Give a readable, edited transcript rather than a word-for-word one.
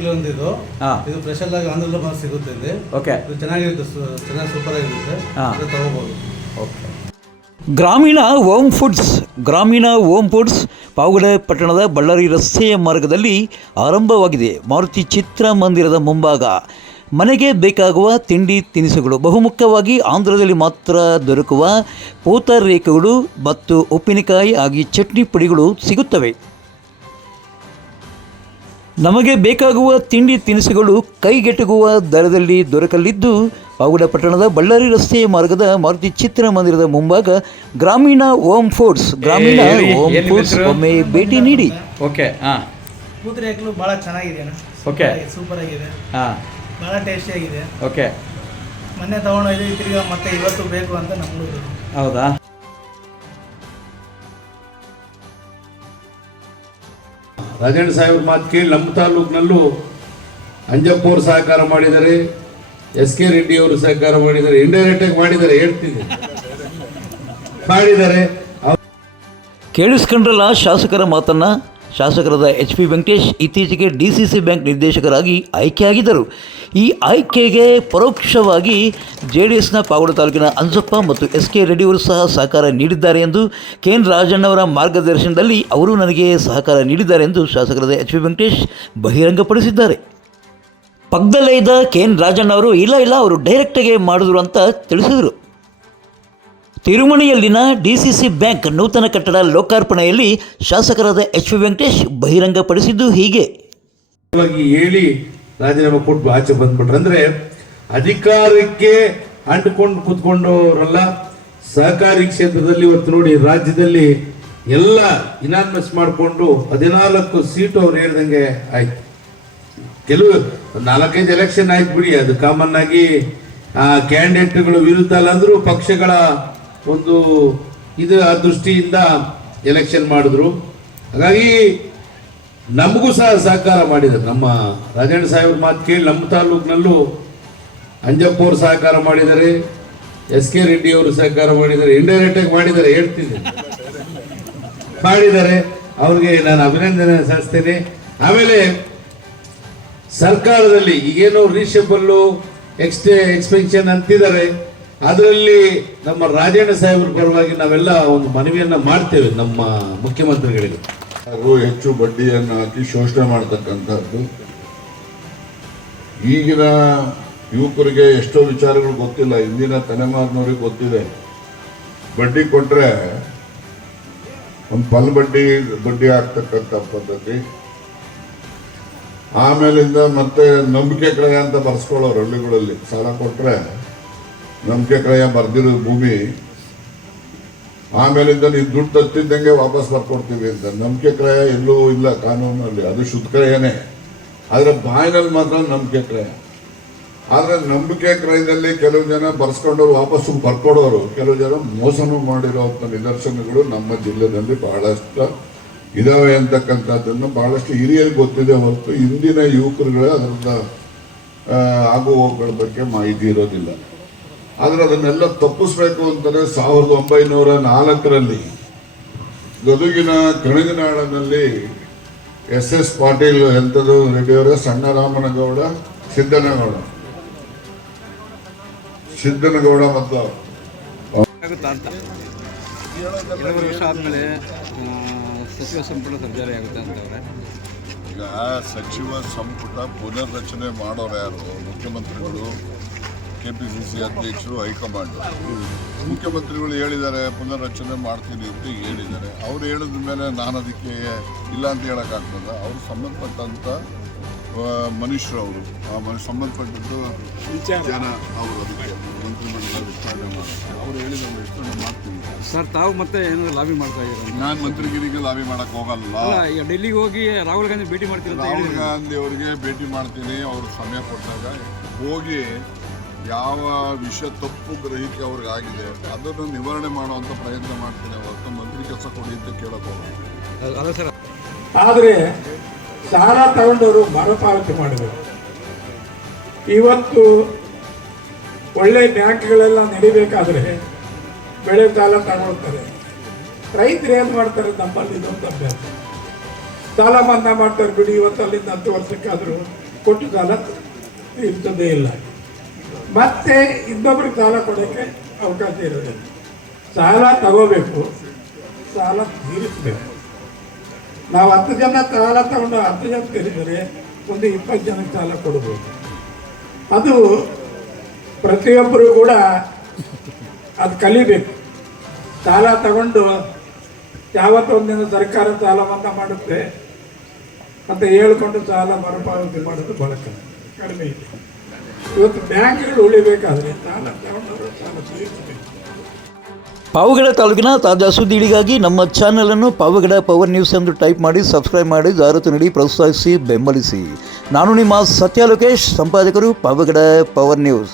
Weekly ಒಂದು ಇದು special ಆಗಿ ಆಂಧ್ರದಲ್ಲಿ ಸಿಗುತ್ತೆ ಇಲ್ಲಿ. ಓಕೆ, ಇದು ಚೆನ್ನಾಗಿರುತ್ತೆ, ಚೆನ್ನಾಗಿ ಸೂಪರ್ ಆಗಿರುತ್ತೆ, ತಗೋಬಹುದು. ಓಕೆ. ಗ್ರಾಮೀಣ ಹೋಮ್ ಫುಡ್ಸ್ ಪಾವಗಡ ಪಟ್ಟಣದ ಬಳ್ಳಾರಿ ರಸ್ತೆಯ ಮಾರ್ಗದಲ್ಲಿ ಆರಂಭವಾಗಿದೆ. ಮಾರುತಿ ಚಿತ್ರಮಂದಿರದ ಮುಂಭಾಗ ಮನೆಗೆ ಬೇಕಾಗುವ ತಿಂಡಿ ತಿನಿಸುಗಳು, ಬಹುಮುಖ್ಯವಾಗಿ ಆಂಧ್ರದಲ್ಲಿ ಮಾತ್ರ ದೊರಕುವ ಪೂತರೇಖೆಗಳು ಮತ್ತು ಉಪ್ಪಿನಕಾಯಿ ಹಾಗೆ ಚಟ್ನಿ ಪುಡಿಗಳು ಸಿಗುತ್ತವೆ. ನಮಗೆ ಬೇಕಾಗುವ ತಿಂಡಿ ತಿನಿಸುಗಳು ಕೈಗೆಟುಕುವ ದರದಲ್ಲಿ ದೊರಕಲಿದ್ದು, ಪಾವಗಡ ಪಟ್ಟಣದ ಬಳ್ಳಾರಿ ರಸ್ತೆಯ ಮಾರ್ಗದ ಮಾರುತಿ ಚಿತ್ರಮಂದಿರದ ಮುಂಭಾಗ ಗ್ರಾಮೀಣ ಹೋಮ್ ಫುಡ್ಸ್ ಒಮ್ಮೆ ಭೇಟಿ ನೀಡಿ. ಓಕೆ, ಪೂತರೇಖೆಗಳು ಭಾಳ ಚೆನ್ನಾಗಿದೆ ಅಣ್ಣ. ಓಕೆ, ಸೂಪರ್ ಆಗಿದೆ, ಭಾಳ ಟೇಸ್ಟಿ ಆಗಿದೆ. ಓಕೆ, ಮೊನ್ನೆ ತಗೊಂಡೋಗಿ ತಿರ್ಗಾ ಮತ್ತೆ ಇವತ್ತು ಬೇಕು ಅಂತ ನಮಗೂ. ಹೌದಾ? ರಾಜಣ್ಣ ಸಾಹೇಬ್ರ ಮಾತು ಕೇಳಿ ನಮ್ಮ ತಾಲೂಕಿನಲ್ಲೂ ಅಂಜಪ್ಪ ಅವರು ಸಹಕಾರ ಮಾಡಿದ್ದಾರೆ, ಎಸ್ ಕೆ ರೆಡ್ಡಿ ಅವರು ಸಹಕಾರ ಮಾಡಿದ್ದಾರೆ, ಇಂಡೈರೆಕ್ಟ್ ಆಗಿ ಮಾಡಿದ್ದಾರೆ, ಹೇಳ್ತಿದ್ದೆ ಮಾಡಿದ್ದಾರೆ. ಕೇಳಿಸ್ಕೊಂಡ್ರಲ್ಲ ಶಾಸಕರ ಮಾತನ್ನ. ಶಾಸಕರಾದ HP ವೆಂಕಟೇಶ್ ಇತ್ತೀಚೆಗೆ DCC ಬ್ಯಾಂಕ್ ನಿರ್ದೇಶಕರಾಗಿ ಆಯ್ಕೆಯಾಗಿದ್ದರು. ಈ ಆಯ್ಕೆಗೆ ಪರೋಕ್ಷವಾಗಿ JDSನ ಪಾವಗಡ ತಾಲೂಕಿನ ಅಂಜಪ್ಪ ಮತ್ತು SK ರೆಡ್ಡಿಯವರು ಸಹ ಸಹಕಾರ ನೀಡಿದ್ದಾರೆ ಎಂದು, KN ರಾಜಣ್ಣವರ ಮಾರ್ಗದರ್ಶನದಲ್ಲಿ ಅವರು ನನಗೆ ಸಹಕಾರ ನೀಡಿದ್ದಾರೆ ಎಂದು ಶಾಸಕರಾದ HP ವೆಂಕಟೇಶ್ ಬಹಿರಂಗಪಡಿಸಿದ್ದಾರೆ. ಪಕ್ಕದಲ್ಲೇ ಇದ್ದ KN ರಾಜಣ್ಣವರು ಇಲ್ಲ ಅವರು ಡೈರೆಕ್ಟಾಗಿ ಮಾಡಿದ್ರು ಅಂತ ತಿಳಿಸಿದರು. ತಿರುಮಣಿಯಲ್ಲಿನ DCC ಬ್ಯಾಂಕ್ ನೂತನ ಕಟ್ಟಡ ಲೋಕಾರ್ಪಣೆಯಲ್ಲಿ ಶಾಸಕರಾದ HP ವೆಂಕಟೇಶ್ ಬಹಿರಂಗಪಡಿಸಿದ್ದು ಹೀಗೆ. ಹೇಳಿ ರಾಜೀನಾಮೆ ಕೊಟ್ಟು ಆಚೆ ಬಂದ್ಬಿಟ್ರೆ, ಅಂದ್ರೆ ಅಧಿಕಾರಕ್ಕೆ ಅಂಟಿಕೊಂಡು ಕೂತ್ಕೊಂಡವರಲ್ಲ, ಸಹಕಾರಿ ಕ್ಷೇತ್ರದಲ್ಲಿ ಇವತ್ತು ನೋಡಿ ರಾಜ್ಯದಲ್ಲಿ ಎಲ್ಲ ಇನಾನ್ಮಸ್ ಮಾಡಿಕೊಂಡು 14 ಸೀಟು ಅವ್ರು ಹೇಳ್ದಂಗೆ ಆಯ್ತು. ಕೆಲವು 4-5 ಎಲೆಕ್ಷನ್ ಆಯ್ತು ಬಿಡಿ, ಅದು ಕಾಮನ್ ಆಗಿ ಕ್ಯಾಂಡಿಡೇಟ್ಗಳು ವಿರುದ್ಧ ಅಲ್ಲ ಅಂದ್ರೂ ಪಕ್ಷಗಳ ಒಂದು ಇದು ಆ ದೃಷ್ಟಿಯಿಂದ ಎಲೆಕ್ಷನ್ ಮಾಡಿದ್ರು. ಹಾಗಾಗಿ ನಮಗೂ ಸಹ ಸಹಕಾರ ಮಾಡಿದ್ದಾರೆ. ನಮ್ಮ ರಾಜಣ್ಣ ಸಾಹೇಬ್ರ ಮಾತು ಕೇಳಿ ನಮ್ಮ ತಾಲೂಕಿನಲ್ಲೂ ಅಂಜಪ್ಪ ಅವರು ಸಹಕಾರ ಮಾಡಿದ್ದಾರೆ, SK ರೆಡ್ಡಿ ಅವರು ಸಹಕಾರ ಮಾಡಿದ್ದಾರೆ, ಇಂಡೈರೆಕ್ಟ್ ಆಗಿ ಮಾಡಿದ್ದಾರೆ, ಹೇಳ್ತಿದ್ದೆ ಮಾಡಿದ್ದಾರೆ. ಅವ್ರಿಗೆ ನಾನು ಅಭಿನಂದನೆ ಸಲ್ಲಿಸ್ತೇನೆ. ಆಮೇಲೆ ಸರ್ಕಾರದಲ್ಲಿ ಈಗೇನೋ ರೀಶಬಲ್ಲು ಎಕ್ಸ್ಪೆನ್ಷನ್ ಅಂತಿದ್ದಾರೆ, ಅದರಲ್ಲಿ ನಮ್ಮ ರಾಜಣ್ಣ ಸಾಹೇಬ್ರ ಪರವಾಗಿ ನಾವೆಲ್ಲ ಒಂದು ಮನವಿಯನ್ನ ಮಾಡ್ತೇವೆ ನಮ್ಮ ಮುಖ್ಯಮಂತ್ರಿಗಳಿಗೆ. ಹಾಗೂ ಹೆಚ್ಚು ಬಡ್ಡಿಯನ್ನು ಹಾಕಿ ಶೋಷಣೆ ಮಾಡ್ತಕ್ಕಂಥದ್ದು. ಈಗಿನ ಯುವಕರಿಗೆ ಎಷ್ಟೋ ವಿಚಾರಗಳು ಗೊತ್ತಿಲ್ಲ, ಇಂದಿನ ತಲೆಮಾರಿನವ್ರಿಗೆ ಗೊತ್ತಿದೆ. ಬಡ್ಡಿ ಕೊಟ್ರೆ ಒಂದು ಬಡ್ಡಿ ಆಗ್ತಕ್ಕಂಥ ಪದ್ಧತಿ, ಆಮೇಲಿಂದ ಮತ್ತೆ ನಂಬಿಕೆ ಕ್ರಯ ಅಂತ ಬರ್ಸ್ಕೊಳ್ಳೋರು ಹಳ್ಳಿಗಳಲ್ಲಿ. ಸಾಲ ಕೊಟ್ರೆ ನಂಬಿಕೆ ಕ್ರಯ ಬರ್ದಿರೋ ಭೂಮಿ, ಆಮೇಲಿಂದ ನೀವು ದುಡ್ಡು ತತ್ತಿದ್ದಂಗೆ ವಾಪಸ್ ಬರ್ಕೊಡ್ತೀವಿ ಅಂತ. ನಂಬಿಕೆ ಕ್ರಯ ಎಲ್ಲೂ ಇಲ್ಲ ಕಾನೂನಲ್ಲಿ, ಅದು ಶುದ್ಧ ಕ್ರಯನೇ, ಆದರೆ ಬಾಯಿನಲ್ಲಿ ಮಾತ್ರ ನಂಬಿಕೆ ಕ್ರಯ. ಆದರೆ ನಂಬಿಕೆ ಕ್ರಯದಲ್ಲಿ ಕೆಲವು ಜನ ಬರ್ಸ್ಕೊಂಡವ್ರು ವಾಪಸ್ಸು ಬರ್ಕೊಡೋರು, ಕೆಲವು ಜನ ಮೋಸನೂ ಮಾಡಿರೋಂಥ ನಿದರ್ಶನಗಳು ನಮ್ಮ ಜಿಲ್ಲೆಯಲ್ಲಿ ಬಹಳಷ್ಟು ಇದಾವೆ ಅಂತಕ್ಕಂಥದ್ದನ್ನು ಬಹಳಷ್ಟು ಹಿರಿಯರಿಗೆ ಗೊತ್ತಿದೆ ಹೊರತು ಇಂದಿನ ಯುವಕರುಗಳ ಅದರ ಆಗು ಹೋಗುಗಳ ಬಗ್ಗೆ ಮಾಹಿತಿ ಇರೋದಿಲ್ಲ. ಆದರೆ ಅದನ್ನೆಲ್ಲ ತಪ್ಪಿಸ್ಬೇಕು ಅಂತಂದರೆ 1904ರಲ್ಲಿ ಗದುಗಿನ ಕಣಗಿನಾಳನಲ್ಲಿ SS ಪಾಟೀಲ್ ಎಂಥದ್ದು ರೆಡ್ಡಿಯವರ ಸಣ್ಣರಾಮನಗೌಡ, ಸಿದ್ದನಗೌಡ ಮತ್ತು 2 ವರ್ಷ ಆದಮೇಲೆ ಸಚಿವ ಸಂಪುಟ ಸರ್ಜರಿ ಆಗುತ್ತೆ ಅಂತವ್ರೆ. ಈಗ ಸಚಿವ ಸಂಪುಟ ಪುನರ್ರಚನೆ ಮಾಡೋರು ಯಾರು? ಮುಖ್ಯಮಂತ್ರಿಗಳು, KPCC ಅಧ್ಯಕ್ಷರು, ಹೈಕಮಾಂಡ್. ಮುಖ್ಯಮಂತ್ರಿಗಳು ಹೇಳಿದ್ದಾರೆ ಪುನರ್ರಚನೆ ಮಾಡ್ತೀನಿ ಅಂತ ಹೇಳಿದ್ದಾರೆ. ಅವ್ರು ಹೇಳಿದ ಮೇಲೆ ನಾನು ಅದಕ್ಕೆ ಇಲ್ಲ ಅಂತ ಹೇಳೋಕ್ಕಾಗ್ತದ? ಅವರು ಸಂಬಂಧಪಟ್ಟಂಥ ಮನುಷ್ಯರು, ಅವರು ಸಂಬಂಧಪಟ್ಟದ್ದು ಜನ, ಅವರು ಅದಕ್ಕೆ ಮಂತ್ರಿಮಂಡಲ ವಿಸ್ತರಣೆ ಮಾಡ್ತಾರೆ. ಅವ್ರು ಹೇಳಿದ ವಿಸ್ತರಣೆ ಮಾಡ್ತೀನಿ ಸರ್. ತಾವು ಮತ್ತೆ ಏನಾದ್ರು ಲಾಬಿ ಮಾಡ್ತಾ ಇದ್ದೀರಾ? ನಾನು ಮಂತ್ರಿಗಿರಿಗೆ ಲಾಬಿ ಮಾಡಕ್ಕೆ ಹೋಗಲ್ಲ. ಈಗ ಡೆಲ್ಲಿಗೆ ಹೋಗಿ ರಾಹುಲ್ ಗಾಂಧಿ ಭೇಟಿ ಮಾಡ್ತೀನಿ. ರಾಹುಲ್ ಗಾಂಧಿ ಅವರಿಗೆ ಭೇಟಿ ಮಾಡ್ತೀನಿ, ಅವರು ಸಮಯ ಕೊಟ್ಟಾಗ ಹೋಗಿ ಯಾವ ವಿಷಯ ತಪ್ಪು ಗ್ರಹಿಕೆ ಅವ್ರಿಗೆ ಆಗಿದೆ ಅದನ್ನು ನಿವಾರಣೆ ಮಾಡುವಂಥ ಪ್ರಯತ್ನ ಮಾಡ್ತೀನಿ. ಹೊರತು ಮಂತ್ರಿ ಕೆಲಸ ಕೊಡಿ ಅಂತ ಕೇಳಕ್ಕೆ ಹೋಗಲ್ಲ. ಆದರೆ ಸಾಲ ತಗೊಂಡವರು ಮರುಪಾವತಿ ಮಾಡಬೇಕು. ಇವತ್ತು ಒಳ್ಳೆ ಬ್ಯಾಂಕ್ಗಳೆಲ್ಲ ನಡಿಬೇಕಾದ್ರೆ ಬೆಳೆ ಸಾಲ ತಗೊಳ್ತಾರೆ. ರೈತರು ಏನು ಮಾಡ್ತಾರೆ? ನಮ್ಮಲ್ಲಿ ಇದೊಂದು ಅಭ್ಯಾಸ, ಸಾಲ ಮನ್ನಾ ಮಾಡ್ತಾರೆ ಬಿಡಿ, ಇವತ್ತು ಅಲ್ಲಿಂದ 10 ವರ್ಷಕ್ಕಾದರೂ ಕೊಟ್ಟು ಸಾಲ ಇರ್ತದೇ ಇಲ್ಲ. ಮತ್ತೆ ಇನ್ನೊಬ್ರಿಗೆ ಸಾಲ ಕೊಡೋಕ್ಕೆ ಅವಕಾಶ ಇರೋದಿಲ್ಲ. ಸಾಲ ತಗೋಬೇಕು, ಸಾಲ ತೀರಿಸಬೇಕು. ನಾವು 10 ಜನ ಸಾಲ ತಗೊಂಡು 10 ಜನ ತೀರಿಸಿದರೆ ಒಂದು 20 ಜನಕ್ಕೆ ಸಾಲ ಕೊಡ್ಬೋದು. ಅದು ಪ್ರತಿಯೊಬ್ಬರು ಕೂಡ ಅದು ಕಲಿಬೇಕು. ಸಾಲ ತಗೊಂಡು ಯಾವತ್ತೊಂದಿನ ಸರ್ಕಾರ ಸಾಲ ಮನ್ನಾ ಮಾಡುತ್ತೆ ಅಂತ ಹೇಳ್ಕೊಂಡು ಸಾಲ ಮರುಪಾವತಿ ಮಾಡೋದು ಬಹಳ ಕಡಿಮೆ ಇದೆ. ಇವತ್ತು ಬ್ಯಾಂಕ್ಗಳು ಉಳಿಬೇಕಾದ್ರೆ ಸಾಲ ತಗೊಂಡವರು ಸಾಲ ತೀರಿಸಬೇಕು. ಪಾವಗಡ ತಾಲೂಕಿನ ತಾಜಾ ಸುದ್ದಿಗಳಿಗಾಗಿ ನಮ್ಮ ಚಾನಲನ್ನು ಪಾವಗಡ ಪವರ್ ನ್ಯೂಸ್ ಎಂದು ಟೈಪ್ ಮಾಡಿ ಸಬ್ಸ್ಕ್ರೈಬ್ ಮಾಡಿ ಜಾಹೀರಾತು ನೀಡಿ ಪ್ರೋತ್ಸಾಹಿಸಿ ಬೆಂಬಲಿಸಿ. ನಾನು ನಿಮ್ಮ ಸತ್ಯ ಲೋಕೇಶ್, ಸಂಪಾದಕರು ಪಾವಗಡ ಪವರ್ ನ್ಯೂಸ್.